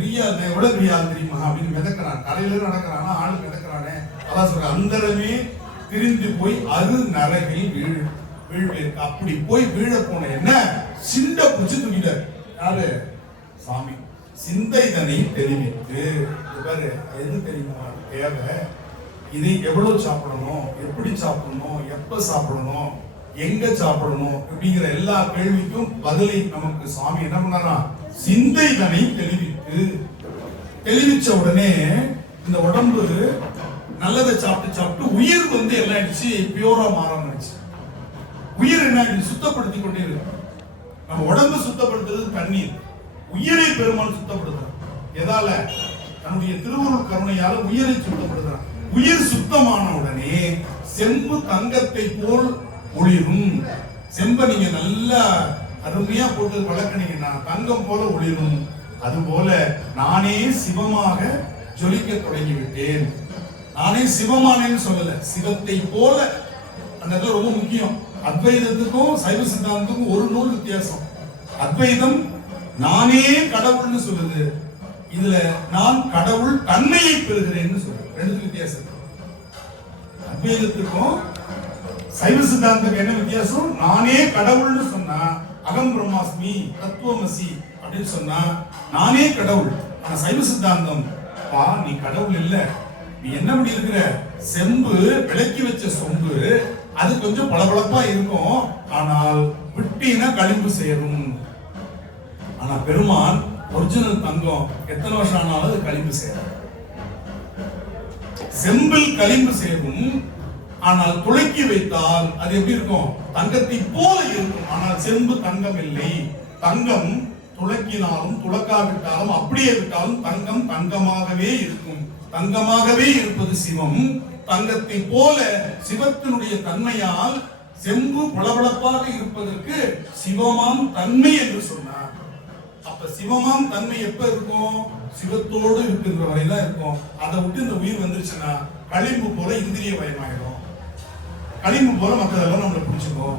பெரிய எவ்வளவு பெரிய ஆள் தெரியுமா அப்படின்னு மிதக்கிறான். கரையில நடக்கிறானா ஆளு மிதக்கிறானே. அதான் சொல்ற அந்தரமே திரிந்து போய் அரு நரகில் வீழ்வேற்கு. அப்படி போய் வீழ போன என்ன சிண்ட புடிச்சு தூக்கிட்டார். யாரு? சாமி. சிந்தைதனை தெரிவித்து பாரு எது தெரியுமா தேவை, இது எவ்வளவு சாப்பிடணும், எப்படி சாப்பிடணும், எப்ப சாப்பிடணும், எங்க சாப்பிடணும் அப்படிங்கிற எல்லா கேள்விக்கும் பதிலை நமக்கு சுவாமி என்ன பண்ணா சிந்தைதனை தெளிவிச்ச உடனே இந்த உடம்பு நல்லதை சாப்பிட்டு சாப்பிட்டு உயிர் என்ன ஆயிடுச்சு, பியூரா மாறாமச்சு. உயிர் என்ன ஆயிடுச்சு, சுத்தப்படுத்தி கொண்டே இருக்கு. நம்ம உடம்பு சுத்தப்படுத்துறது தண்ணீர், உயிரை பெருமாள் சுத்தப்படுத்துறான். எதால? தன்னுடைய திருவுருள் கருணையால உயிரை சுத்தப்படுத்துறான். உயிர் சுத்தமான உடனே செம்பு தங்கத்தை போல் ஒளிரும். செம்ப நீங்க நல்லா அருமையா போட்டு வளர்க்கனீங்கன்னா தங்கம் போல ஒளிரும். அதுபோல நானே சிவமாக ஜொலிக்க தொடங்கிவிட்டேன். நானே சிவமானேன்னு சொல்லல, சிவத்தை போல. அந்த இடத்துல ரொம்ப முக்கியம். அத்வைதத்துக்கும் சைவ சித்தாந்தத்துக்கும் ஒரு நூல் வித்தியாசம். அத்வைதம் நானே கடவுள்னு சொல்லுது, இதுல நான் கடவுள் தன்மையை பெறுகிறேன்னு சொல்லுது. ரெண்டு வித்தியாசம். அத்வைதத்துக்கும் சைவ சித்தாந்தத்துக்கு என்ன வித்தியாசம்? நானே கடவுள்னு சொன்னா அகம் பிரம்மாஸ்மி தத்துவமசி அப்படின்னு சொன்னா நானே கடவுள். ஆனா சைவ சித்தாந்தம் பா நீ கடவுள் இல்ல, நீ என்ன பண்ணி இருக்கிற, செம்பு விளக்கி வச்ச சொம்பு, அது கொஞ்சம் பளபளப்பா இருக்கும், ஆனால் விட்டினா களிம்பு சேரும். ஆனா பெருமான் ஒரிஜினல் தங்கம் எத்தனை வருஷம் ஆனாலும் அது களிம்பு சேரும். செம்பில் களிம்பு சேரும், ஆனால் துளைக்கி வைத்தால் அது எப்படி இருக்கும், தங்கத்தை போல இருக்கும். ஆனால் செம்பு தங்கம் இல்லை. தங்கம் துளக்கினாலும் துளக்காவிட்டாலும் அப்படியே விட்டாலும் தங்கம் தங்கமாகவே இருக்கும். தங்கமாகவே இருப்பது சிவம். தங்கத்தை போல சிவத்தினுடைய தன்மையால் செம்பு பளபளப்பாக இருப்பதற்கு சிவமாம் தன்மை என்று சொன்னார். அப்ப சிவமாம் தன்மை எப்ப இருக்கும், சிவத்தோடு இருக்கின்ற வரைதான் இருக்கும். அதை விட்டு இந்த உயிர் வந்துருச்சுன்னா களிம்பு போல இந்திரிய பயமாயிடும். களிம்பு போல மற்றதெல்லாம் நம்மளை பிடிச்சுக்கும்.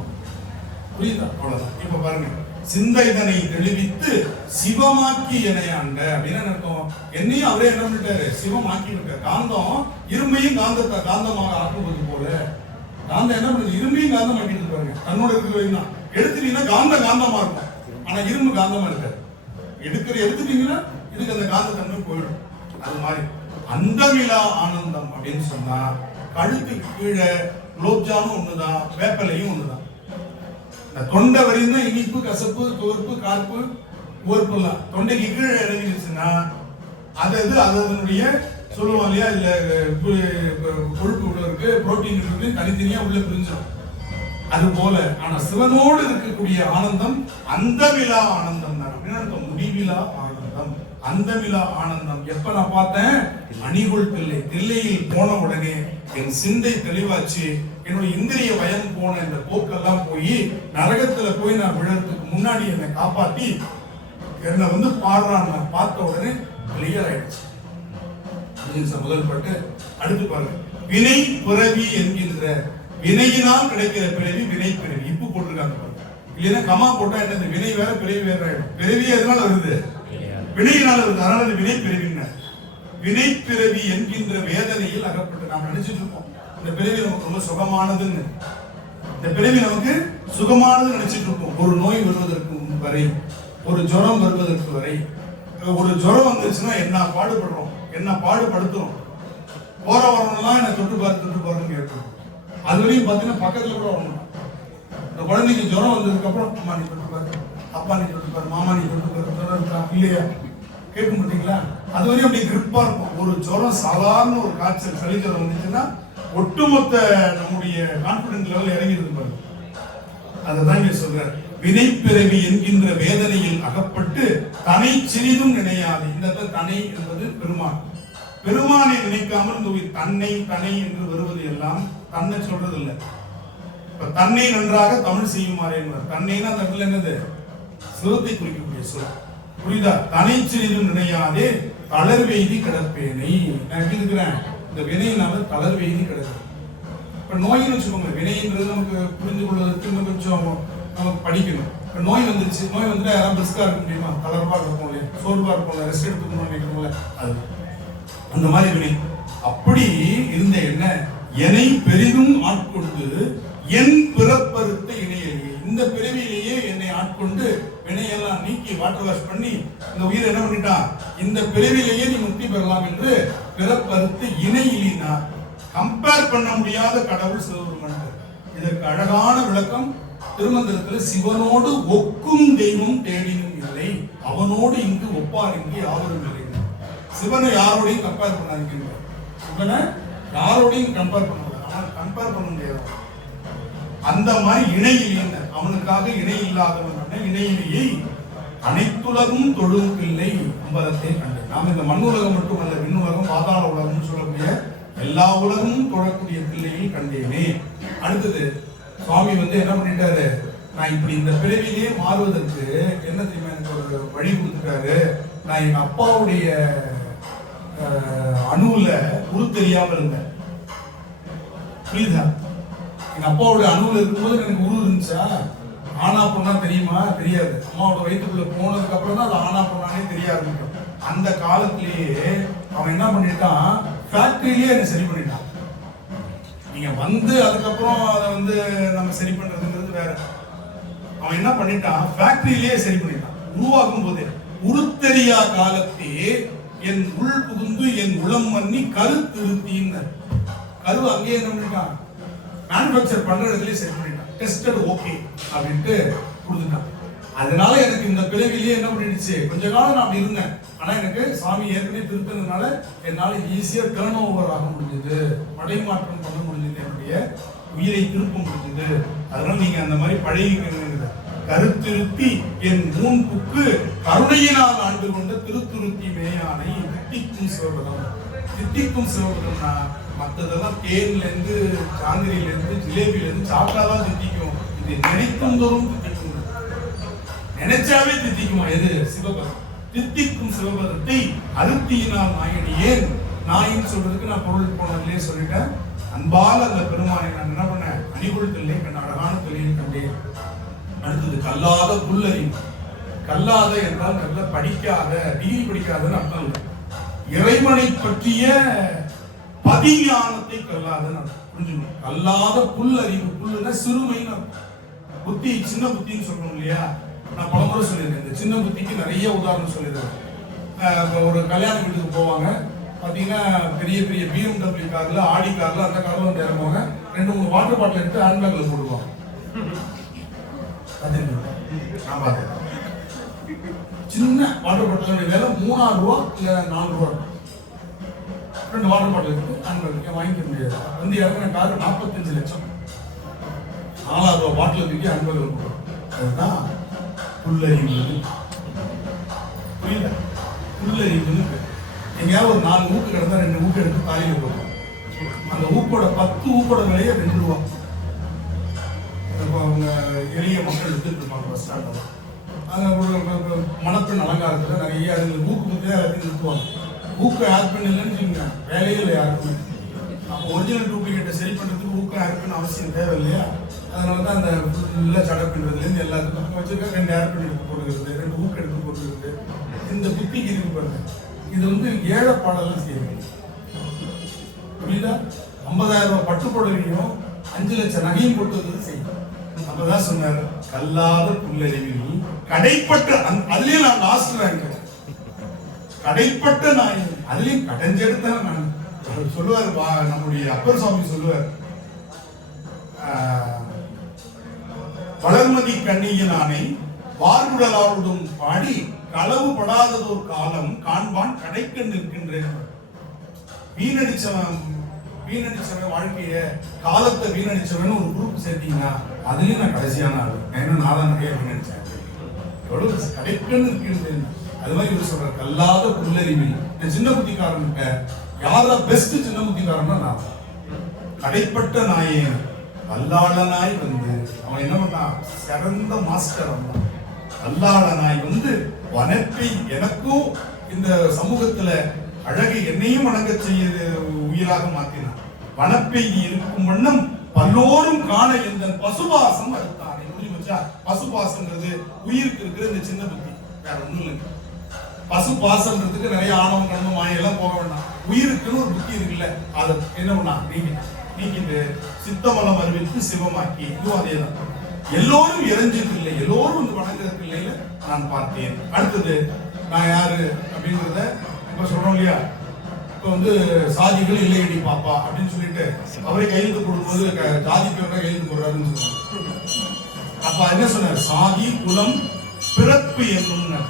புரியுதா? அவ்வளவுதான். இப்ப பாருங்க, சிந்தைதனை தெளிவித்து சிவமாக்கி எனையாண்ட அப்படின்னு அர்த்தம். என்னையும் அவரே என்ன பண்ணிட்டாரு, சிவமாக்கி விட்டார். காந்தம் இருமையும் காந்தத்தை காந்தமாக ஆக்குவது போல காந்தம் என்ன பண்ணுது, இருமையும் காந்தம் ஆக்கிட்டு பாருங்க. தன்னோட இருக்கிற எடுத்துட்டீங்கன்னா காந்தமா இருக்கும், ஆனா இரும்பு காந்தமா இருக்காது. எடுத்துட்டீங்கன்னா இதுக்கு அந்த காந்த தன்மை போயிடும். அது மாதிரி அந்தமிலா ஆனந்தம் அப்படின்னு சொன்னா கழுத்துக்கு கீழே குலோப்ஜாமும் ஒண்ணுதான், வேப்பலையும் ஒண்ணுதான். இந்த தொண்டை வரையும் தான் இனிப்பு, கசப்பு, துவர்ப்பு, கார்ப்பு, உவர்ப்பு எல்லாம். தொண்டைக்கு கீழே இறங்கிடுச்சுன்னா அதனுடைய சொல்லுவோம் இல்லையா, இல்ல கொழுப்பு உள்ள இருக்கு, புரோட்டீன் இருக்கு, தனித்தனியா உள்ள பிரிஞ்சிடும். அது போல ஆனா சிவனோடு இருக்கக்கூடிய ஆனந்தம் அந்தமிலா ஆனந்தம் தான். அப்படின்னா முடிவிலா ஆனந்தம், அந்தமிலா ஆனந்தம். எப்ப நான் பார்த்தேன், அணிகுள் தில்லை, தில்லையில் போன உடனே என் சிந்தை தெளிவாச்சு. என்னுடைய இந்திரிய பயம் போன இந்த போக்கெல்லாம் போய் நரகத்துல போய் நான் விழறதுக்கு முன்னாடி என்னை காப்பாத்தி என்னை பாடுறான். நான் பார்த்த உடனே கிளியர் ஆயிடுச்சு. முதல் பட்டு அடுத்து பாருங்க, வினை பிறவி என்கின்ற வினையினால் கிடைக்கிற பிறவி வினை பிறவி. இப்பு போட்டிருக்காங்க பாருங்க, இல்லைன்னா கமா போட்டா என்ன, வினை வேற பிறவி வேற ஆயிடும். பிறவி எதனால வருது, வினையினால வருது. அதனால வினை பிறவின்னு. வினை பிறவி என்கின்ற வேதனையில் அகப்பட்டு நாம் நினைச்சிட்டு இருக்கோம் இந்த பிறவி நமக்கு ரொம்ப சுகமானதுன்னு. இந்த பிறவி நமக்கு சுகமானது நினைச்சிட்டு இருக்கோம். ஒரு நோய் வருவதற்கு வரை, ஒரு ஜுரம் வருவதற்கு வரை. ஒரு ஜுரம் வந்துருச்சுன்னா என்ன பாடுபடுறோம், என்ன பாடுபடுத்துறோம். போற வரணும்லாம் என்ன தொட்டு பாருன்னு கேட்கணும். அது வரையும் பார்த்தீங்கன்னா பக்கத்துல கூட வரணும். இந்த குழந்தைக்கு ஜுரம் வந்ததுக்கு அப்புறம் அம்மா நீ தொட்டு பாரு, அப்பா நீ தொட்டு பாரு, மாமா நீ தொட்டு பாரு, இல்லையா கேட்க மாட்டீங்களா? அது வரையும் அப்படி கிரிப்பா இருக்கும். ஒரு ஜுரம், சாதாரண ஒரு காய்ச்சல், சளி ஜுரம் வந்துச்சுன்னா ஒட்டுமொத்த நம்முடைய கான்பிடன்ஸ் லெவல் இறங்கி இருக்கு. அதுதான் இங்க சொல்ற, வினைப்பிறவி என்கின்ற வேதனையில் அகப்பட்டு தனை சிறிதும் நினையாது. இந்த தனை என்பது பெருமான். பெருமானை நினைக்காமல் இந்த உயிர் தன்னை தனை என்று வருவது எல்லாம் தன்னை சொல்றது இல்லை. இப்ப தன்னை நன்றாக தமிழ் செய்யுமாறு என்பது தன்னைன்னா அந்த இடத்துல என்னது, சிவத்தை குறிக்கக்கூடிய சொல். புரியுதா? தனை சிறிதும் நினையாதே தளர்வெய்தி கிடப்பேனை. நான் எப்படி இருக்கிறேன், இந்த வினையினால தளர்வெய்தி கிடக்கு. இப்ப நோயின்னு வச்சுக்கோங்க, வினைன்றது நமக்கு புரிந்து கொள்வதற்கு இன்னும் கொஞ்சம் நமக்கு படிக்கணும். நோய் வந்துருச்சு, நோய் வந்துட்டு யாராவது பிரிஸ்கா இருக்க முடியுமா? கலர்பா இருக்கும் இல்லையா, சோர்வா இருக்கும், ரெஸ்ட் எடுத்துக்கணும்னு நினைக்கிறோம்ல, அது அந்த மாதிரி வினை. அப்படி இருந்த என்ன என்னை பெரிதும் ஆட்கொண்டு என் பிறப்பறுத்த இணையலையே, இந்த பிறவியிலேயே என்னை ஆட்கொண்டு வினையெல்லாம் நீக்கி வாட்டர் வாஷ் பண்ணி இந்த உயிரை என்ன பண்ணிட்டான், இந்த பிறவிலேயே நீ முக்தி பெறலாம் என்று பிறப்பறுத்து இணையிலினா. கம்பேர் பண்ண முடியாத கடவுள் சிவபெருமான். இதற்கு அழகான விளக்கம் திருமந்திரத்தில், சிவனோடு ஒக்கும் தெய்வம் தேடினும் இல்லை, அவனோடு இங்கு ஒப்பார் இங்கு யாவரும் இல்லை. சிவனை யாரோடையும் கம்பேர் பண்ணாதீங்க, சிவனை யாரோடையும் கம்பேர் பண்ண கம்பேர் பண்ண முடியாது. அந்த மாதிரி இணையிலே அவனுக்காக இணை இல்லாதவன் இணையிலேயே அனைத்துலகும் தொழும் பிள்ளை அம்பலத்தை கண்டு. நாம் இந்த மண்ணுலகம் மட்டுமல்ல, விண்ணுலகம், பாதாள உலகம் சொல்லக்கூடிய எல்லா உலகமும் தொழக்கூடிய பிள்ளையில் கண்டேனே. அடுத்தது சுவாமி என்ன பண்ணிட்டாரு, நான் இப்படி இந்த பிறவிலேயே மாறுவதற்கு என்ன தெரியுமா எனக்கு ஒரு வழி கொடுத்துட்டாரு. நான் எங்க அப்பாவுடைய அணுவுல உரு தெரியாம இருந்தேன், புரியுதா? எங்க அப்பாவுடைய அணுவுல இருக்கும்போது எனக்கு உரு இருந்துச்சா? ஆனா பொண்ணா தெரியுமா? தெரியாது. அம்மாவோட வயிற்றுக்குள்ள போனதுக்கு அப்புறம் தான் அது ஆனா பொண்ணானே தெரிய ஆரம்பிக்கும். அந்த காலத்திலேயே அவன் என்ன பண்ணிட்டான், ஃபேக்டரியிலேயே என்ன சரி பண்ணிட்டான். நீங்க அதுக்கப்புறம் அதை நம்ம சரி பண்றதுங்கிறது வேற. அவன் என்ன பண்ணிட்டான், ஃபேக்டரியிலேயே சரி பண்ணிட்டான். உருவாகும் போதே உருத்தெரியா காலத்தே என் உள் புகுந்து என் உளம் மன்னி கருத்திருத்தின்னு, கரு அங்கேயே என்ன பண்ணிட்டான், மேனுஃபேக்சர் பண்ற இடத்துலயே சரி பண்ணிட்டான். டெஸ்டட் ஓகே அப்படின்ட்டு கொடுத்துட்டான். அதனால எனக்கு இந்த பிறவிலேயே என்ன பண்ணிடுச்சு, கொஞ்ச காலம் நான் அப்படி இருந்தேன். ஆனா எனக்கு சாமி ஏற்கனவே திருத்ததுனால என்னால ஈஸியா டர்ன் ஓவர் ஆக முடிஞ்சது, மடைமாற்றம் பண்ண முடிஞ்சது, என்னுடைய உயிரை திருப்ப முடிஞ்சது. அதனால நீங்க அந்த மாதிரி பழகிக்கிறீங்க. கருத்திருத்தி என் மூன் புக்கு கருணையினால் ஆண்டு கொண்ட திருத்துருத்தி மேயானை தித்திக்கும் சிவபதம். தித்திக்கும் சிவபதம்னா மற்றதெல்லாம் தேன்ல இருந்து, ஜாங்கிரியில இருந்து, ஜிலேபியில இருந்து சாப்பிட்டாதான் தித்திக்கும். இது நினைக்கும் தோறும் தித்திக்கும், நினைச்சாவே தித்திக்குமா? எது? சிவபதம். தித்திக்கும் சிவபதத்தை அருத்தியினால் நாயனி. ஏன் நாயின்னு சொல்றதுக்கு நான் பொருள் போனதுலேயே சொல்லிட்டேன். அன்பால் அந்த பெருமானை நான் என்ன பண்ணேன், அணிகுள் தில்லை கண் அழகான தொழில் கண்டேன். அடுத்தது கல்லாத புல்லறிவு. கல்லாத என்றால் நல்ல படிக்காத, டிகிரி படிக்காதன்னு அர்த்தம் இல்லை. இறைவனை பற்றிய பதிஞானத்தை கல்லாதன்னு புரிஞ்சுக்கணும். கல்லாத புல்லறிவு. புல்லுன்னா சிறுமைன்னு புத்தி, சின்ன புத்தின்னு சொல்றோம் இல்லையா? நான் பலமுறை சொல்லியிருக்கேன். இந்த சின்ன புத்திக்கு நிறைய உதாரணம் சொல்லியிருக்கேன். ஒரு கல்யாண வீட்டுக்கு போவாங்க, பார்த்தீங்கன்னா பெரிய பெரிய BMW கார்ல, ஆடி கார்ல, அந்த கார்ல வந்து இறங்குவாங்க. 2-3 வாட்டர் பாட்டில் எடுத்து ஹேண்ட்பேக்ல போடுவாங்க. நான் பார்த்தேன். சின்ன வாட்டர் பாட்டில் வேலை 3000 ரூபா இல்லை 4 ரூபா. 2 வாட்டர் பாட்டில் எடுத்து ஹேண்ட்பேக் வாங்கிக்க முடியாது. இறங்கின கார் 45 லட்சம். 4000 ரூபா பாட்டில் தூக்கி ஹேண்ட்பேக்ல போடுவோம். அதுதான் புல்லறிவு. புரியல? புல்லறிவு. எங்கேயாவது ஒரு 4 ஊக்கு கிடந்தா 2 ஊக்கு எடுத்து தாலியில போடுவோம். அந்த ஊக்கோட 10 ஊக்கோட விலையே 2 ரூபா. அவங்க எளிய மக்கள் எடுத்துட்டு இருப்பாங்க பஸ் ஸ்டாண்டில். அங்கே மணப்பெண் அலங்காரத்தில் நிறைய அதில் ஊக்கு பற்றி எல்லாத்தையும் நிறுத்துவாங்க. ஊக்கு ஆட் பண்ண இல்லைன்னு வச்சுக்கோங்க, வேலையே இல்லை யாருக்குமே. அப்போ ஒரிஜினல் டூப்ளிகேட்டை சரி பண்ணுறதுக்கு ஊக்கு ஆட் பண்ண அவசியம் தேவை இல்லையா? அதனால தான் அந்த ஃபுல்லாக சடை பண்ணுறதுலேருந்து எல்லாத்துக்கும் வச்சுருக்கா. 2 ஏர் பண்ணி எடுத்து போட்டுக்கிறது, 2 ஊக்கு எடுத்து போட்டுக்கிறது. இந்த புத்திக்கு இருக்கு பாருங்க. இது ஏழை பாடலாம் செய்யுங்க. புரியுதா? 50,000 ரூபாய் பட்டு புடவையும் 5 லட்சம் நகையும் போட்டு செய்யும். அப்பதான் சொன்னார், கல்லாத புல்லறிவில் கடைப்பட்ட. அதுலயும் நான் லாஸ்ட் ரேங்க், கடைப்பட்ட நான் அதுலயும் கடைஞ்செடுத்த நான் சொல்லுவார். நம்முடைய அப்பர் சுவாமி சொல்லுவார், வளர்மதி கண்ணியினானை வார்குடலாருடன் பாடி களவுபடாததோர் காலம் காண்பான் கடைக்க நிற்கின்றேன். வீணடிச்சவன் வாழ்க்கைய, காலத்தை வீணடிச்சவன் ஒரு குரூப் சேர்த்தீங்கன்னா அதுலயும் நான் கடைசியான ஆளு. நான் தான் நிறைய வீணடிச்சேன், எவ்வளவு கடைக்கன்னு இருக்கின்றேன். அது மாதிரி இவர் சொல்ற கல்லாத புல்லறிவில். இந்த சின்ன புத்திக்காரன்கிட்ட யாரா பெஸ்ட் சின்ன புத்திக்காரன்னா நான். கடைப்பட்ட நாயே வல்லாளனாய் அவன் என்ன பண்ணான், சிறந்த மாஸ்டர். அவன் வல்லாளனாய் வனப்பை எனக்கும் இந்த சமூகத்துல அழகை என்னையும் வணங்க செய்ய உயிராக மாற்றினான். வனப்பை இருக்கும் வண்ணம் பல்லோரும் காண எந்த பசுவாசம் அறுத்தானே. போச்சா? பசு பாசம்ன்றது உயிருக்கு இருக்கிற இந்த சின்ன புத்தி, வேற ஒண்ணும் இல்லைங்க. பசு பாசம்ன்றதுக்கு நிறைய ஆணவம் கடந்து மாயெல்லாம் போக வேண்டாம். உயிருக்குன்னு ஒரு புத்தி இருக்குல்ல, அதை என்ன பண்ணா நீக்கிட்டு சித்தமலம் அறிவித்து சிவமாக்கி, இதுவும் அதேதான். எல்லோரும் இறைஞ்சது இல்லை, எல்லோரும் வந்து வணங்குறதுக்கு இல்லைன்னு நான் பார்த்தேன். அடுத்தது நான் யாரு அப்படின்றத இப்ப சொல்றோம் இல்லையா, இப்ப வந்து சாதிகள் இல்லையடி பாப்பா அப்படின்னு சொல்லிட்டு அவரை கையெழுத்து போடும்போது ஜாதி பேரோட கையெழுத்து போடுறாருன்னு சொன்னாங்க. அப்ப என்ன சொன்னார்? சாதி குலம் பிறப்பு என்னும்,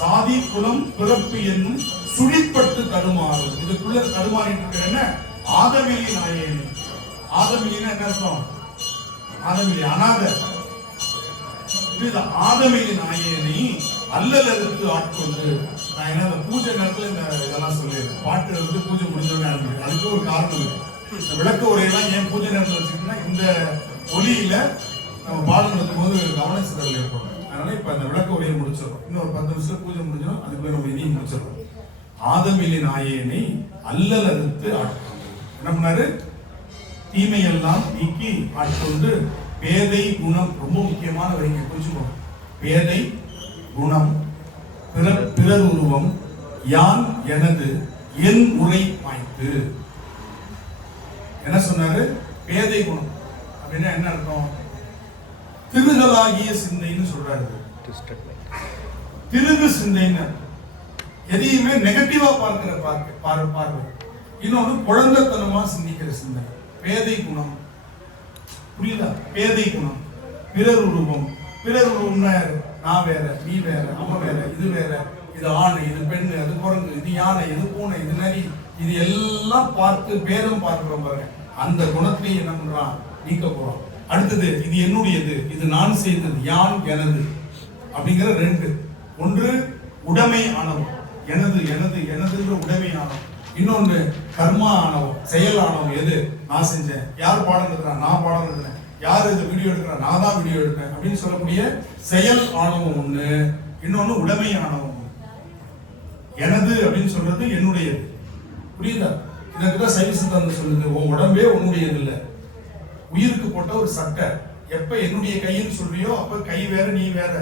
சாதி குலம் பிறப்பு என்னும் சுழிப்பட்டு தடுமாறும். இதுக்குள்ள தடுமாறிட்டு இருக்கிற என்ன? ஆதமிலி நாயேனி. ஆதமிலின்னா என்ன அர்த்தம்? ஆதமிலி அநாத. ஆதமிலி நாயேனி அல்லலறுத்து ஆட்கொண்டு. நான் என்ன பூஜை நேரத்துல இந்த இதெல்லாம் சொல்லிடுறேன். பாட்டு வந்து பூஜை முடிஞ்சோடனே அதுக்கு ஒரு காரணம் இருக்கு. விளக்க உரையெல்லாம் ஏன் பூஜை நேரத்தில் வச்சுக்கிட்டோம்னா, இந்த ஒலியில நம்ம பாடம் நடத்தும் போது கவன சிதறல் ஏற்படும். அதனால இப்ப அந்த விளக்க உரையை முடிச்சிடறோம். இன்னொரு 10 நிமிஷம் பூஜை முடிஞ்சிடும், அதுக்குள்ள நம்ம இதையும் முடிச்சிடறோம். ஆதமிலி நாயேனை அல்லல் அறுத்து ஆட்கொண்டு என்ன பண்ணாரு? தீமையெல்லாம் நீக்கி ஆட்கொண்டு பேதை குணம், ரொம்ப முக்கியமான வரிங்க, புரிஞ்சுக்கோங்க. பேதை குணம் பிறர் உருவம் யான் எனது என் உரை மாய்த்து. என்ன சொன்னாரு? பேதை குணம் அப்படின்னா என்ன அர்த்தம்? திருகலாகிய சிந்தைன்னு சொல்றாரு. திருகு சிந்தைன்னு எதையுமே நெகட்டிவா பார்க்கிற பார்வை. இன்னொன்னு குழந்தைத்தனமா சிந்திக்கிற சிந்தனை. பேதை குணம், புரியுதா? பேதை குணம் பிறர் உருவம். பிறர் உருவம்னா யாரு? நான் வேற, நீ வேற, அவன் வேற, இது வேற, இது ஆணை, இது பெண்ணு, அது குரங்கு, இது யானை, இது பூனை, இது நரி, இது எல்லாம் பார்த்து பேரம் பார்க்கிறோம் பாருங்க. அந்த குணத்தை என்ன பண்றான்? நீக்க போறோம். அடுத்தது இது என்னுடையது, இது நான் செய்தது, யான் எனது அப்படிங்கிற ரெண்டு. ஒன்று உடைமை ஆணவம், எனது எனது எனதுன்ற உடைமை ஆணவம். இன்னொன்று கர்மா ஆணவம், செயல் ஆணவம். எது? நான் செஞ்சேன். யார் பாடம் எடுக்கிறான்? நான் பாடம் எடுக்கிறேன். யார் இந்த வீடியோ எடுக்கிறா? நான் தான் வீடியோ எடுப்பேன் அப்படின்னு சொல்லக்கூடிய செயல் ஆணவம் ஒண்ணு. இன்னொன்னு உடைமை ஆணவம். எனது அப்படின்னு சொல்றது என்னுடையது, புரியுதா? இதற்குதான் சைவ சித்தாந்தம் சொல்லுது, உன் உடம்பே உன்னுடையது இல்ல. உயிருக்கு போட்ட ஒரு சட்டை. எப்ப என்னுடைய கைன்னு சொல்றியோ அப்ப கை வேற, நீ வேற.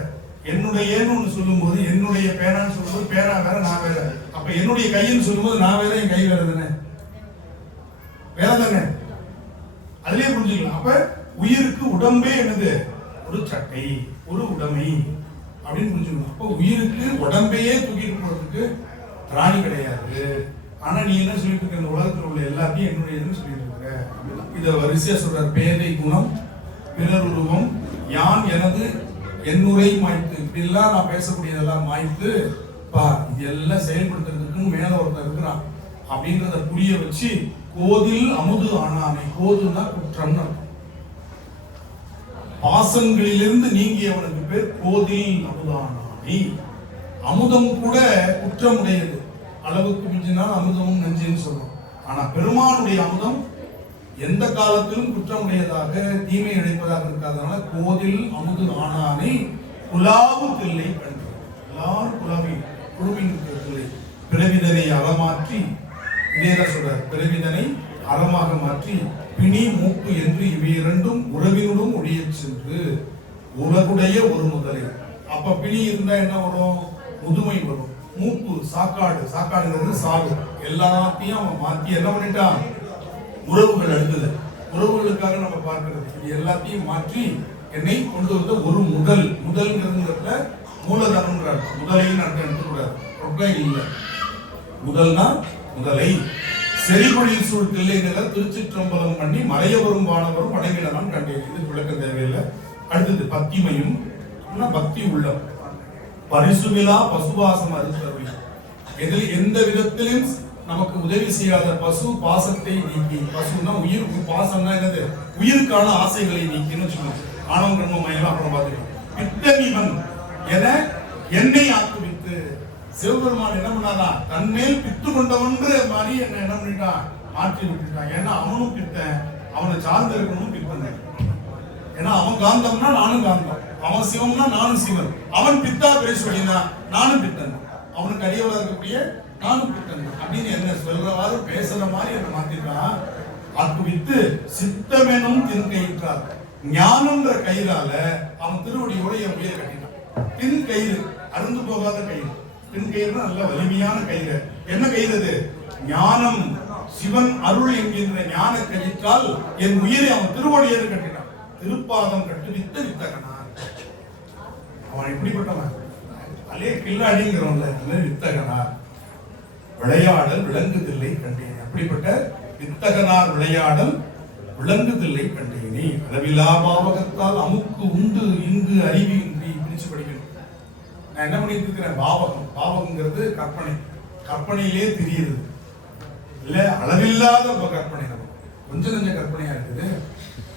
என்னுடையன்னு ஒண்ணு சொல்லும் போது, என்னுடைய பேனான்னு சொல்லும்போது பேனா வேற, நான் வேற. அப்ப என்னுடைய கைன்னு சொல்லும்போது நான் வேற, என் கை வேற தானே, வேற தானே. அதுலயே புரிஞ்சுக்கலாம். அப்ப உயிருக்கு உடம்பே என்னது? ஒரு சட்டை, ஒரு உடைமை அப்படின்னு புரிஞ்சுக்கணும். அப்ப உயிருக்கு உடம்பையே தூக்கிட்டு போறதுக்கு திராணி கிடையாது. ஆனா நீ என்ன சொல்லிட்டு இருக்க? இந்த உலகத்தில் உள்ள எல்லாத்தையும் என்னுடையதுன்னு சொல்லிட்டு இருக்க. இத வரிசையா சொல்ற. பேதை குணம் பிறர் உருவம் யான் எனது என்னுரை மாய்த்து. இப்படி எல்லாம் நான் பேசக்கூடியதெல்லாம் மாய்த்து பா, இது எல்லாம் செயல்படுத்துறதுக்கு மேல ஒருத்தர் இருக்கிறான் அப்படின்றத புரிய வச்சு கோதில் அமுது ஆனானே. கோதுன்னா குற்றம்னு அர்த்தம். பாசங்களிலிருந்து நீங்கியவனுக்கு பேர் கோதில் அமுதானானே. அமுதம் கூட குற்றமுடையது. அளவுக்கு மிஞ்சினால் அமுதமும் நஞ்சுன்னு சொல்றோம். ஆனா பெருமானுடைய அமுதம் எந்த காலத்திலும் குற்றமுடையதாக தீமை இழைப்பதாக இருக்காதனால கோதில் அமுது ஆனானே குலாவு தில்லை கண்டு. எல்லாரும் குலாவி குழுவின் தில்லை. பிறவிதனை அறமாற்றி, இதேதான் சொல்றார், பிறவிதனை அறமாக மாற்றி பிணி மூப்பு என்று இவை இரண்டும் உறவினுடன் ஒழிய சென்று உலகுடைய ஒரு முதலை. அப்ப பிணி இருந்தா என்ன வரும்? முதுமை வரும். மூப்பு சாக்காடு, சாக்காடுங்கிறது சாவு. எல்லாத்தையும் அவன் மாத்தி என்ன பண்ணிட்டான்? உறவுகள் அடுத்தது. உறவுகளுக்காக நம்ம பார்க்கிறது. இது எல்லாத்தையும் மாற்றி என்னை கொண்டு வந்த ஒரு முதல். முதல்ங்கிறதுல மூலதனம் முதலைன்னு அர்த்தம் எடுத்துக்கூடாது. ரொம்ப இல்லை. முதல்னா முதலை. செறிபொழில் சூழ் தில்லைகளை திருச்சிற்றம்பலம் பண்ணி மறையவரும் வானவரும் வணங்கிடலாம் கண்டேன். இது விளக்க தேவையில்லை. அடுத்தது பத்திமையும் பக்தி உள்ளம். பரிசுவிழா பசுபாசம் அறுத்தருளி. எதில் எந்த விதத்திலும் நமக்கு உதவி செய்யாத பசு பாசத்தை நீக்கி. பசுன்னா உயிர், பாசம்னா என்னது? உயிருக்கான ஆசைகளை நீக்கின்னு வச்சுக்கணும். ஆணவம் கர்மம் மயலாம் அப்புறம் பார்த்துக்கலாம். பித்தனிவன் என என்னை ஆக்குவித்து. சிவபெருமான் என்ன பண்ணாதான்? தன்மேல் பித்து கொண்டவன்ற மாதிரி என்ன பண்ணிட்டான்? மாற்றி விட்டுட்டான். ஏன்னா அவனும் பித்தன், அவனை சார்ந்து இருக்கணும் பித்தன். ஏன்னா அவன் காந்தம்னா நானும் காந்தம், அவன் சிவம்னா நானும் சிவன். அவன் பித்தா பிரேஸ்வரினா நானும் பித்தன், அவனுக்கு அடியவளா இருக்கக்கூடிய நானும் பித்தன் அப்படின்னு என்ன சொல்றவாறு பேசுற மாதிரி என்ன மாத்திருக்கான். ஆக்குவித்து சித்தமெனும் தின்கையிட்டார். ஞானம்ன்ற கயிறால அவன் திருவடியோட என் உயிரை கட்டினான். பின் கயிறு, அருந்து போகாத கயிறு. பின் கயிறு நல்ல வலிமையான கயிறு. என்ன கயிறு அது? ஞானம், சிவன் அருள் என்கின்ற ஞான கயிற்றால் என் உயிரை அவன் திருவடியோடு கட்டினான். திருப்பாதம் கட்டுவித்த வித்தகனான். அவன் எப்படிப்பட்டவன்? அலே கில்லாடிங்கிறவன்ல வித்தகனார். விளையாடல் விளங்குதில்லை கண்டேன். அப்படிப்பட்ட வித்தகனார் விளையாடல் விளங்குதில்லை கண்டேனே. அளவிலா பாவகத்தால் அமுக்கு உண்டு இங்கு அறிவு இன்றி பிரிச்சு படிக்கணும். நான் என்ன பண்ணிட்டு இருக்கிறேன்? பாவகம். பாவகங்கிறது கற்பனை. கற்பனையிலே தெரியுது இல்ல, அளவில்லாத கற்பனை. நம்ம கொஞ்சம் கொஞ்சம் கற்பனையா இருக்குது.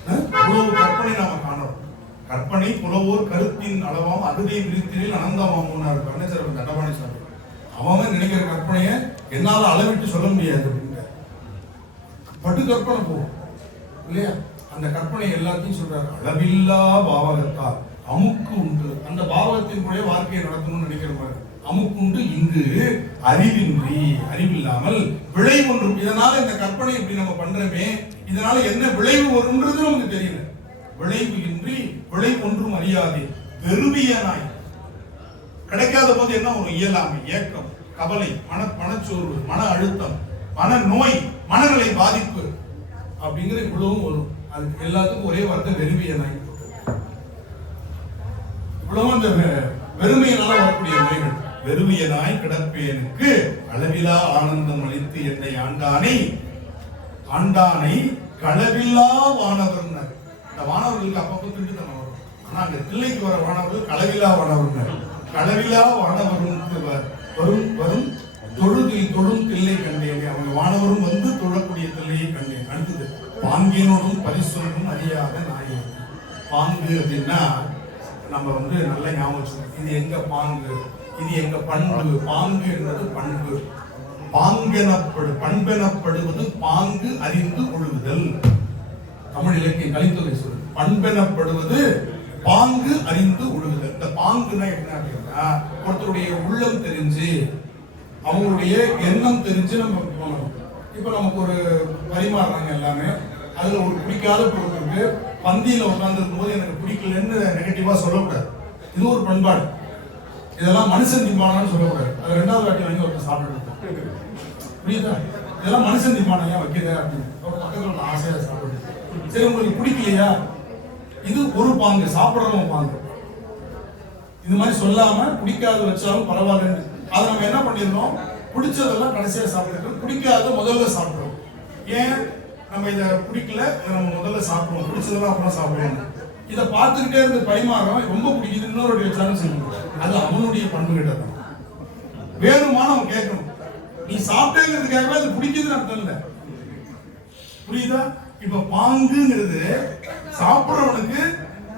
இவ்வளவு கற்பனை நாம காணோம். கற்பனை புலவோர் கருத்தின் அளவாம் அகுதை விரித்தினில் அனந்தமாமுன்னார் கண்ணச்சரவன் தண்டபாணி சாமி. அவன் நினைக்கிற கற்பனைய என்னால அளவிட்டு சொல்ல முடியாது அப்படின்ற பட்டு கற்பனை போகும் இல்லையா? அந்த கற்பனை எல்லாத்தையும் சொல்றாரு. அளவில்லா பாவகத்தால் அமுக்கு உண்டு. அந்த பாவகத்தின் கூட வாழ்க்கையை நடத்தணும்னு நினைக்கிற மாதிரி அமுக்கு உண்டு இங்கு அறிவின்றி, அறிவில்லாமல் விளைவு ஒன்றும். இதனால இந்த கற்பனை இப்படி நம்ம பண்றோமே, இதனால என்ன விளைவு வரும்ன்றது நமக்கு தெரியல. விளைவு இன்றி விளைவு ஒன்றும் அறியாது வெறுவியனாய். கிடைக்காத போது என்ன ஒரு இயலாமை, ஏக்கம், கவலை, மனச்சோர்வு, மன அழுத்தம், மன நோய், மனநிலை பாதிப்பு அப்படிங்கிற இவ்வளவும் வரும். அது எல்லாத்துக்கும் ஒரே வார்த்தை வெறுமையனாய். இவ்வளவு அந்த வெறுமையினால வரக்கூடிய நோய்கள். வெறுமையனாய் கிடப்பேனுக்கு அளவிலா ஆனந்தம் அளித்து என்னை ஆண்டானை, ஆண்டானை களவில்லா வானவர்னர். இந்த வானவர்களுக்கு அப்பப்போ திருட்டுத்தனம் வரும். ஆனா அந்த தில்லைக்கு வர வானவர்கள் களவிலா வானவர்னர். களவிலா வானவர்களுக்கு வரும் வரும் தொழுதில் தொழும் தில்லை கண்டேன். அவங்க வானவரும் வந்து தொழக்கூடிய தில்லையை கண்டேன். அடுத்தது பாங்கினோடும் பரிசோடும் அறியாத நாயகன். பாங்கு அப்படின்னா நம்ம வந்து நல்ல ஞாபகம் வச்சுக்கணும். இது எங்க பாங்கு, இது எங்க பண்பு. பாங்கு என்பது பண்பு. பண்பெனப்படுவது பாங்கு அறிந்து கொள்ளுதல். தமிழ் இலக்கிய கலித்தொகை சொல்லு. பண்பெனப்படுவது பாங்கு அறிந்து ஒழுகுதல். இந்த பாங்குன்னா என்ன அப்படின்னா, ஒருத்தருடைய உள்ளம் தெரிஞ்சு அவங்களுடைய எண்ணம் தெரிஞ்சு நம்ம போகணும். இப்ப நமக்கு ஒரு பரிமாறுறாங்க எல்லாமே, அதுல ஒரு பிடிக்காத பொருள் இருக்கு. பந்தியில உட்கார்ந்து இருக்கும் போது எனக்கு பிடிக்கலன்னு நெகட்டிவா சொல்லக்கூடாது. இது ஒரு பண்பாடு. இதெல்லாம் மனுஷன் திம்பானான்னு சொல்லக்கூடாது. அது ரெண்டாவது வாட்டி வாங்கி ஒருத்தர் சாப்பிட்டு புரியுதா? இதெல்லாம் மனுஷன் திம்பானா ஏன் வைக்கிற அப்படின்னு பக்கத்துல ஒரு ஆசையா சாப்பிடுது. சரி, உங்களுக்கு பிடிக்கலையா? இது ஒரு பாங்கு, சாப்பிடறவங்க பாங்கு. இது மாதிரி சொல்லாம பிடிக்காத வச்சாலும் பரவாயில்ல. அதை நம்ம என்ன பண்ணிருந்தோம்? பிடிச்சதெல்லாம் கடைசியா சாப்பிடுறோம், பிடிக்காத முதல்ல சாப்பிடுறோம். ஏன் நம்ம இதை பிடிக்கல, நம்ம முதல்ல சாப்பிடுவோம், பிடிச்சதெல்லாம் அப்புறம் சாப்பிடுவோம். இதை பார்த்துக்கிட்டே இருந்து பரிமாறுறோம். ரொம்ப பிடிக்குது இன்னொரு வச்சாலும் செய்யணும். அது அவனுடைய பண்பு கிட்ட தான். வேணுமான அவன் கேட்கணும். நீ சாப்பிட்டேங்கிறதுக்காகவே அது பிடிக்குதுன்னு அர்த்தம் இல்லை. புரியுதா? இப்ப பாங்குங்கிறது சாப்பிடுறவனுக்கு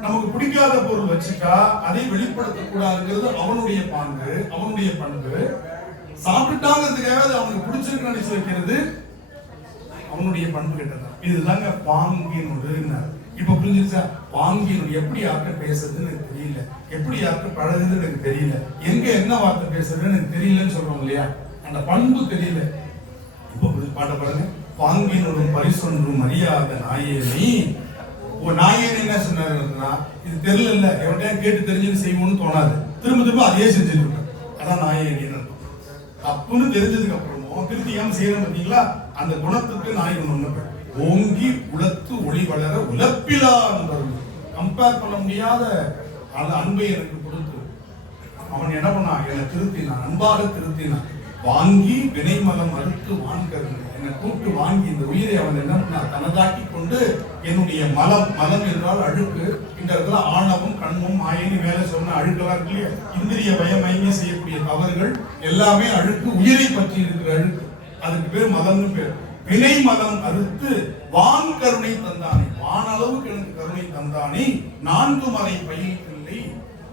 நமக்கு பிடிக்காத பொருள் வச்சுட்டா அதை வெளிப்படுத்த கூடாதுங்கிறது அவனுடைய பாங்கு, அவனுடைய பண்பு. சாப்பிட்டாங்கிறதுக்காக அது அவனுக்கு பிடிச்சிருக்கு நினைச்சு வைக்கிறது அவனுடைய பண்பு கிட்டதான். இதுதாங்க பாங்கினுடைய. இப்ப புரிஞ்சிருச்சா? பாங்கினுடைய எப்படி யார்கிட்ட பேசுறதுன்னு எனக்கு தெரியல, எப்படி யார்கிட்ட பழகுதுன்னு எனக்கு தெரியல, எங்க என்ன வார்த்தை பேசுறதுன்னு எனக்கு தெரியலன்னு சொல்றோம் இல்லையா? அந்த பண்பு தெரியல. இப்ப பாட்ட பாருங்க. பாங்கினோடும் பரிசொன்றும் அறியாத நாயேனி. நாயேனி என்ன சொன்னாருன்னா, இது தெரியல, எவன்கிட்ட கேட்டு தெரிஞ்சு செய்வோம்னு தோணாது. திரும்ப திரும்ப அதையே செஞ்சுட்டு இருப்பேன். அதான் நாயேனி. தப்புன்னு தெரிஞ்சதுக்கு அப்புறமும் திருத்தி ஏன் செய்யணும் பார்த்தீங்களா? அந்த குணத்துக்கு நாயகன் ஒண்ணு. ஓங்கி உலத்து ஒளி வளர உலப்பிலா என்பது கம்பேர் பண்ண முடியாத அந்த அன்பை எனக்கு கொடுத்து அவன் என்ன பண்ணான்? என்னை திருத்தினான், அன்பாக திருத்தினான். வாங்கி வினைமலம் அறுத்து வான்கருங்க என்னை கூப்பிட்டு வாங்கி இந்த உயிரை அவன் என்ன பண்ணா? தனதாக்கி கொண்டு என்னுடைய மலம், மலம் என்றால் அழுக்கு. இந்த இடத்துல ஆணவம், கண்மம், மாயினி மேல சொன்ன அழுக்கெல்லாம் இருக்கு இல்லையா? இந்திரிய பயமயமே செய்யக்கூடிய தவறுகள் எல்லாமே அழுக்கு, உயிரை பற்றி இருக்கிற அழுக்கு. அதுக்கு பேர் மதம்னு பேர். வினை மதம் அறுத்து வான் கருணை தந்தானே, வானளவுக்கு எனக்கு கருணை தந்தானே. 4 மறை பயில் தில்லை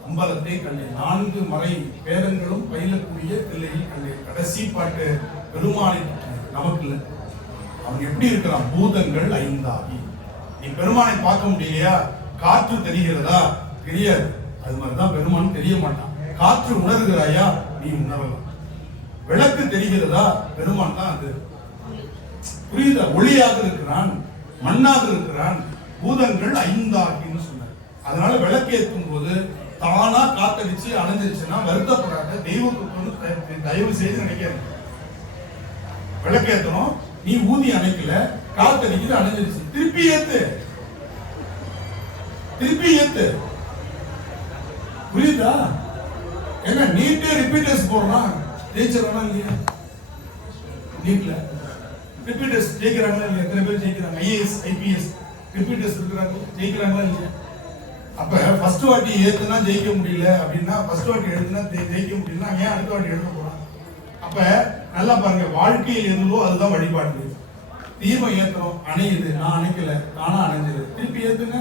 அம்பலத்தை கண்டேன். 4 மறை வேதங்களும் பயிலக்கூடிய தில்லையில் கண்டேன். கடைசி பாட்டு பெருமானை நமக்கு இல்லை. அவன் எப்படி இருக்கிறான்? பூதங்கள் 5 நீ பெருமானை பார்க்க முடியலையா? காற்று தெரிகிறதா? தெரியாது. அது மாதிரிதான் பெருமான் தெரிய மாட்டான். காற்று உணர்கிறாயா? நீ உணரலாம். விளக்கு தெரிகிறதா? பெருமான் தான் அது. புரியுதா? ஒளியாக இருக்கிறான், மண்ணாக இருக்கிறான், பூதங்கள் ஐந்தாகின்னு சொன்னார். அதனால விளக்கேற்றும் போது தானா காத்தடிச்சு அணைஞ்சிருச்சுன்னா வருத்தப்படாத, தெய்வத்துக்கு தயவு செய்து நினைக்காது. விளக்கேற்றணும், நீ ஊதி அணைக்கல, காத்தடிக்குது, அணைஞ்சிருச்சு, திருப்பி ஏத்து, திருப்பி ஏத்து. புரியுதா? என்ன நீட்டே ரிப்பீட்டர்ஸ் போடுறான், ஜெயிச்சிடறானா இல்லையா? நீட்ல ரிப்பீட்டர்ஸ் ஜெயிக்கிறாங்களா இல்லையா? எத்தனை பேர் ஜெயிக்கிறாங்க? ஐஏஎஸ் ஐபிஎஸ் ரிப்பீட்டர்ஸ் இருக்கிறாங்க, ஜெயிக்கிறாங்களா இல்லையா? அப்ப ஃபர்ஸ்ட் வாட்டி ஏத்துனா ஜெயிக்க முடியல அப்படின்னா, ஃபர்ஸ்ட் வாட்டி எழுதுனா ஜெயிக்க முடியலன்னா ஏன் அடுத்த வாட்டி எழுத போறான்? அப்ப நல்லா பாருங்க, வாழ்க்கையில் எதுவோ அதுதான் வழிபாடு. தீபம் ஏத்துறோம், அணையுது, நான் அணைக்கல, தானா அணைஞ்சது, திருப்பி ஏத்துங்க.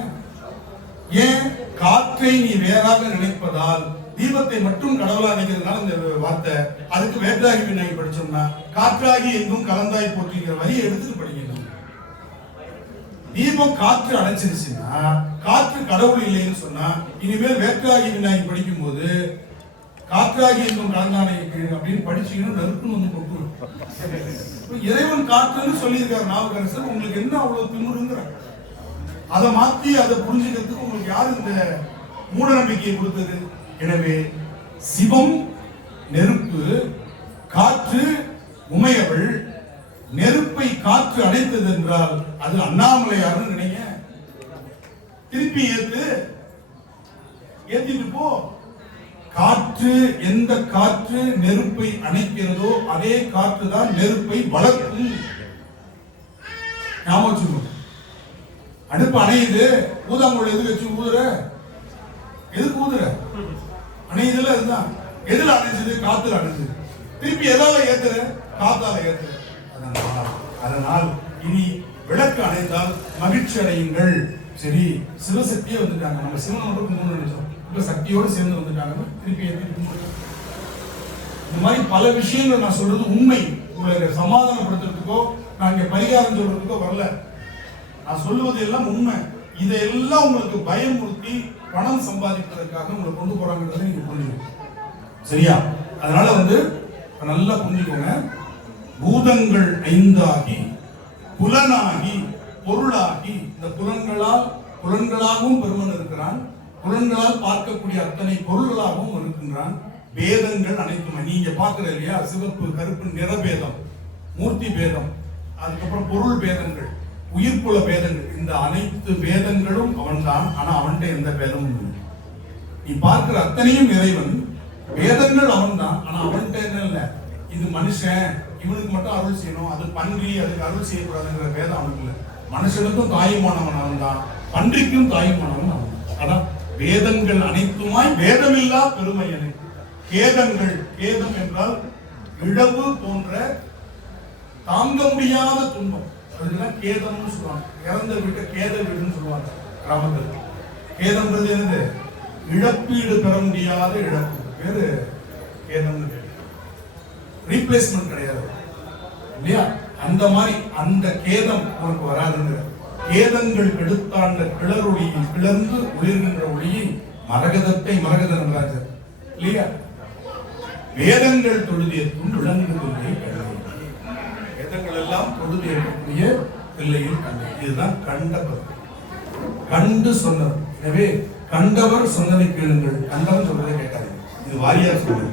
ஏன்? காற்றை நீ வேறாக நினைப்பதால், தீபத்தை மட்டும் கடவுளா நினைக்கிறதுனால இந்த வார்த்தை. அதுக்கு வேற்றாகி விநாயகி படிச்சோம்னா, காற்றாகி எங்கும் கலந்தாய் போற்றிங்கிற வரியை எடுத்துட்டு படிக்கணும். தீபம் காற்று அணைச்சிருச்சுன்னா, காற்று கடவுள் இல்லைன்னு சொன்னா, இனிமேல் வேற்றாகி விநாயகி படிக்கும் போது காற்றாகி எங்கும் கலந்தானை அப்படின்னு படிச்சீங்கன்னா நறுக்குன்னு வந்து கொண்டு இறைவன் காற்றுன்னு சொல்லியிருக்காரு நாவுக்கரசர். உங்களுக்கு என்ன அவ்வளவு திமுறுங்கிற? அதை மாத்தி அதை புரிஞ்சுக்கிறதுக்கு உங்களுக்கு யாரு இந்த மூட நம்பிக்கையை கொடுத்தது? எனவே சிவம் நெருப்பு, காற்று உமையவள், நெருப்பை காற்று அணைத்தது என்றால் அது அண்ணாமலையார்னு நினைங்க. திருப்பி ஏத்து, ஏத்திட்டு போ. காற்று, எந்த காற்று நெருப்பை அணைக்கிறதோ அதே காற்று தான் நெருப்பை வளர்க்கும். ஞாபகம், அடுப்பு அணையுது, ஊதாங்குழல் எது வச்சு ஊதுற? எதுக்கு ஊதுற? அணையுதுல, அதுதான். எதுல அணைஞ்சது? காத்துல அணைஞ்சது. திருப்பி எதால ஏத்துற? காத்தால ஏத்துற. அதனால் இனி விளக்கு அணைந்தால் மகிழ்ச்சி அடையுங்கள். சரி, சிவசக்தியே வந்துட்டாங்க, நம்ம சிவன் மட்டும் 3 நிமிஷம் இப்ப சக்தியோடு சேர்ந்து வந்துட்டாங்க, திருப்பி ஏற்றி. இந்த மாதிரி பல விஷயங்கள் நான் சொல்றது உண்மை. உங்களை சமாதானப்படுத்துறதுக்கோ நான் இங்க பரிகாரம் சொல்றதுக்கோ வரல. நான் சொல்லுவது எல்லாம் உண்மை. இதெல்லாம் உங்களுக்கு பயமுறுத்தி பணம் சம்பாதிப்பதற்காக உங்களை கொண்டு போறாங்கன்றதை நீங்க புரிஞ்சுக்கணும். சரியா? அதனால நல்லா புரிஞ்சுக்கோங்க. பூதங்கள் 5ஆகி, புலனாகி, பொருளாகி, இந்த புலன்களாகவும் பெருமன் இருக்கிறான், புலன்களால் பார்க்கக்கூடிய அத்தனை பொருள்களாகவும் இருக்கின்றான். வேதங்கள் அனைத்தும் நீங்க பாக்குற இல்லையா? சிவப்பு கருப்பு நிறபேதம், மூர்த்தி பேதம், அதுக்கப்புறம் பொருள் பேதங்கள், உயிர்ப்புல பேதங்கள், இந்த அனைத்து வேதங்களும் அவன்தான். ஆனா அவன்கிட்ட எந்த பேதமும் இல்லை. நீ பார்க்கிற அத்தனையும் இறைவன், வேதங்கள் அவன்தான். ஆனா அவன்கிட்ட என்ன இல்லை? இது மனுஷன், இவனுக்கு மட்டும் அருள் செய்யணும், அது பன்றி, அதுக்கு அருள் செய்யக்கூடாதுங்கிற வேதம் அவனுக்கு இல்லை. மனுஷனுக்கும் தாயுமானவன் அவன் தான், பன்றிக்கும் தாயுமானவன் அவன். அதான் வேதங்கள் அனைத்துமாய் வேதமில்லா பெருமை எனக்கு. கேதங்கள், கேதம் என்றால் இழவு போன்ற தாங்க முடியாத துன்பம், அதுதான் கேதம்னு சொல்லுவாங்க. இறந்த வீட்டை கேத வீடுன்னு சொல்லுவாங்க கிராமத்தில். கேதம்ன்றது என்னது? இழப்பீடு பெற முடியாத இழப்பு, வேறு கேதம்னு பேரு. ரீப்ளேஸ்மெண்ட் கிடையாது இல்லையா? அந்த மாதிரி அந்த கேதம் உனக்கு வராதுங்கிற. கேதங்கள் கெடுத்தாண்ட கிளறொளியில் கிளர்ந்து ஒளிர்கின்ற ஒளியில் மரகதத்தை மரகதன் என்றார் இல்லையா? வேதங்கள் தொழுதியற்கும் விலங்கு தொழிலை கண்டது. வேதங்கள் எல்லாம் தொழுதியற்கக்கூடிய பிள்ளையில் கண்டது. இதுதான் கண்டவர், கண்டு சொன்னவர். எனவே கண்டவர் சொன்னதை கேளுங்கள், கண்டவர் சொல்றதை கேட்காது. இது வாரியார் சொல்றது.